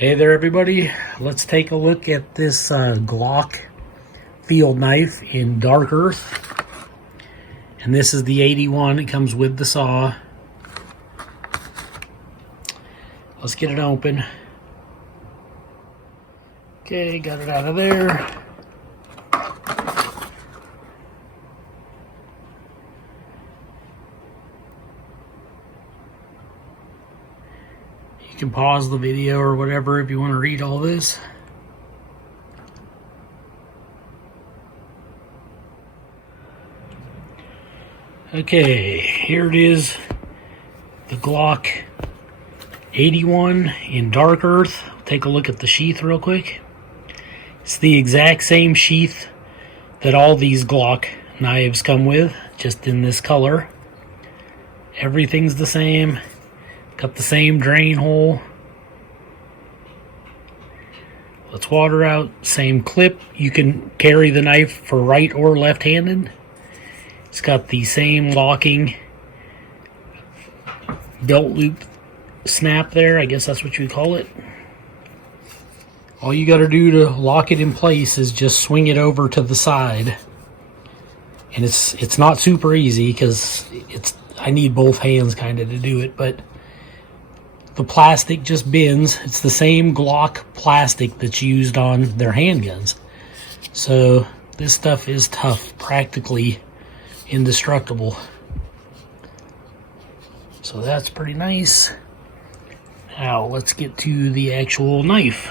Hey there everybody, let's take a look at this Glock field knife in dark earth. And this is the 81, it comes with the saw. Let's get it open. Okay, got it out of there. You can pause the video or whatever if you want to read all this. Okay, here it is, the Glock 81 in dark earth. Take a look at the sheath real quick. It's the exact same sheath that all these Glock knives come with, just in this color. Everything's the same. Got the same drain hole. Let's water out. Same clip. You can carry the knife for right or left-handed. It's got the same locking belt loop snap there. I guess that's what you would call it. All you got to do to lock it in place is just swing it over to the side. And it's not super easy because I need both hands kind of to do it, but the plastic just bends. It's the same Glock plastic that's used on their handguns. So this stuff is tough, practically indestructible. So that's pretty nice. Now let's get to the actual knife.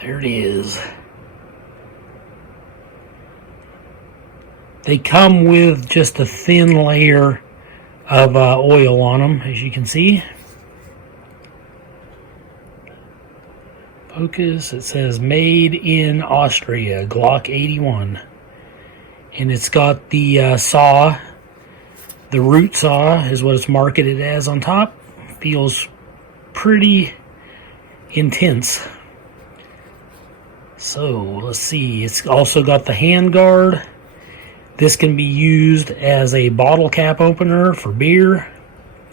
There it is. They come with just a thin layer of oil on them, as you can see. Focus, it says made in Austria, Glock 81. And it's got the saw, the root saw is what it's marketed as on top. Feels pretty intense. So let's see, it's also got the hand guard. This can be used as a bottle cap opener for beer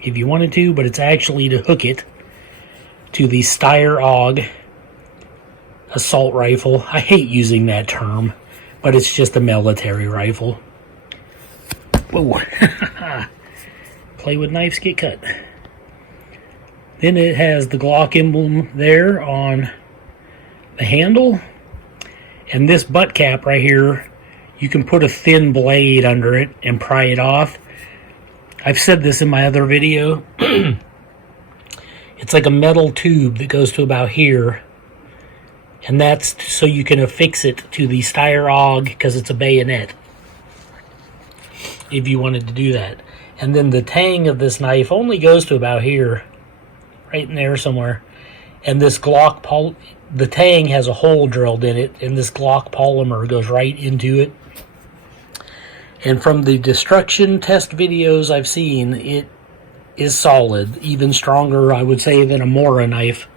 if you wanted to, but it's actually to hook it to the Steyr AUG assault rifle. I hate using that term, but it's just a military rifle. Whoa. Play with knives, get cut. Then it has the Glock emblem there on the handle. And this butt cap right here, you can put a thin blade under it and pry it off. I've said this in my other video. It's like a metal tube that goes to about here. And that's so you can affix it to the Steyr AUG because it's a bayonet, if you wanted to do that. And then the tang of this knife only goes to about here, right in there somewhere. And this Glock, the tang has a hole drilled in it, and this Glock polymer goes right into it. And from the destruction test videos I've seen, it is solid, even stronger, I would say, than a Mora knife.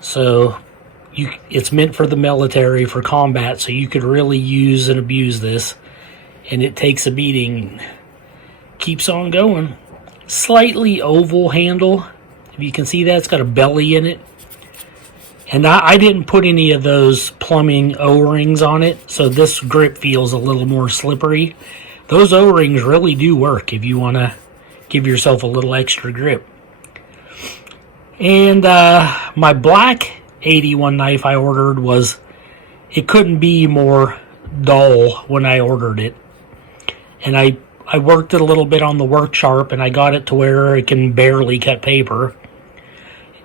So it's meant for the military, for combat, so you could really use and abuse this. And it takes a beating, keeps on going. Slightly oval handle, if you can see that, it's got a belly in it. And I didn't put any of those plumbing O-rings on it, so this grip feels a little more slippery. Those O-rings really do work if you want to give yourself a little extra grip. And my black 81 knife I ordered it couldn't be more dull when I ordered it. And I worked it a little bit on the work sharp, and I got it to where it can barely cut paper.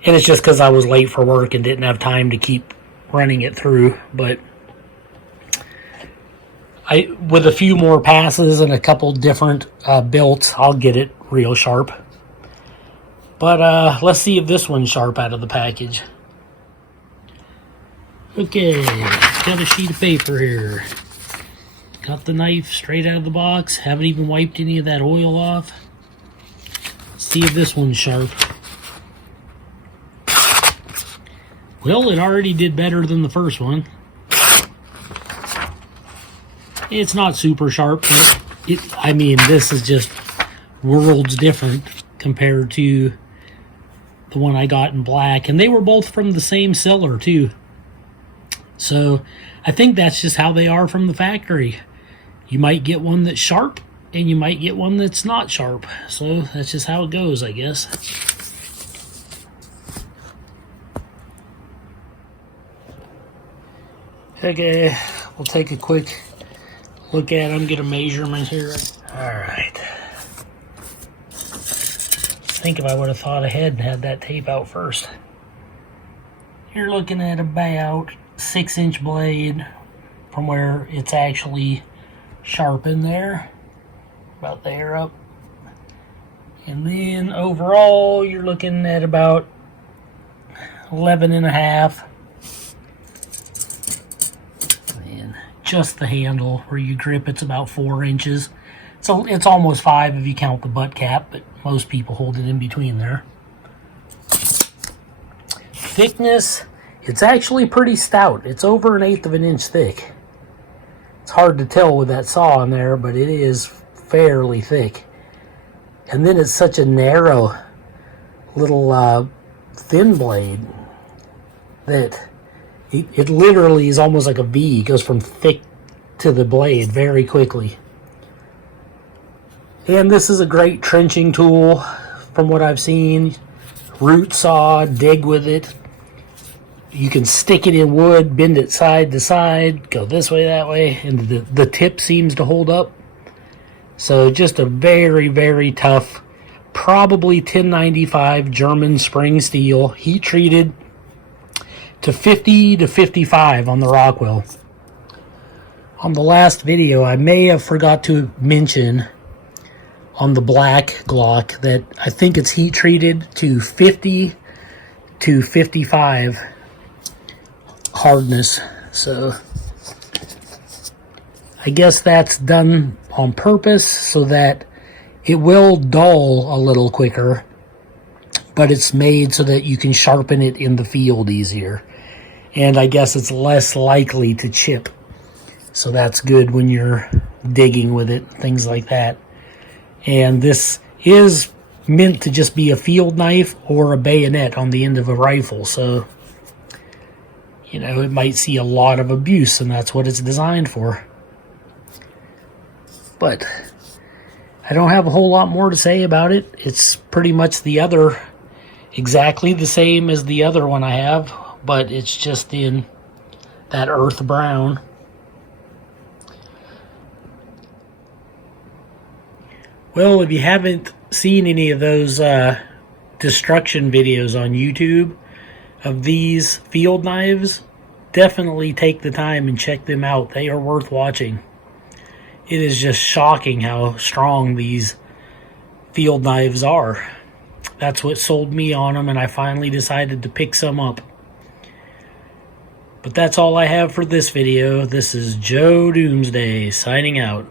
And it's just because I was late for work and didn't have time to keep running it through. But with a few more passes and a couple different builds, I'll get it real sharp. But let's see if this one's sharp out of the package. Okay, it's got a sheet of paper here. Got the knife straight out of the box. Haven't even wiped any of that oil off. Let's see if this one's sharp. Well, it already did better than the first one. It's not super sharp, but I mean, this is just worlds different compared to the one I got in black, and they were both from the same seller too. So I think that's just how they are from the factory. You might get one that's sharp, and you might get one that's not sharp. So that's just how it goes, I guess. Okay, we'll take a quick look at them, get a measurement here. All right. Think if I would have thought ahead and had that tape out first. You're looking at about 6-inch blade from where it's actually sharpened there. About there up. And then overall, you're looking at about 11.5. And just the handle where you grip, it's about 4 inches. So it's almost 5 if you count the butt cap, but most people hold it in between there. Thickness, it's actually pretty stout. It's over 1/8 of an inch thick. It's hard to tell with that saw in there, but it is fairly thick. And then it's such a narrow little thin blade that it literally is almost like a V. It goes from thick to the blade very quickly. And this is a great trenching tool from what I've seen. Root saw, dig with it. You can stick it in wood, bend it side to side, go this way, that way, and the tip seems to hold up. So just a very, very tough, probably 1095 German spring steel, heat treated to 50 to 55 on the Rockwell. On the last video, I may have forgot to mention on the black Glock that I think it's heat treated to 50 to 55 hardness. So I guess that's done on purpose so that it will dull a little quicker, but it's made so that you can sharpen it in the field easier. And I guess it's less likely to chip. So that's good when you're digging with it, things like that. And this is meant to just be a field knife or a bayonet on the end of a rifle. So, you know, it might see a lot of abuse, and that's what it's designed for. But I don't have a whole lot more to say about it. It's pretty much exactly the same as the other one I have, but it's just in that earth brown. Well, if you haven't seen any of those destruction videos on YouTube of these field knives, definitely take the time and check them out. They are worth watching. It is just shocking how strong these field knives are. That's what sold me on them, and I finally decided to pick some up. But that's all I have for this video. This is Joe Doomsday signing out.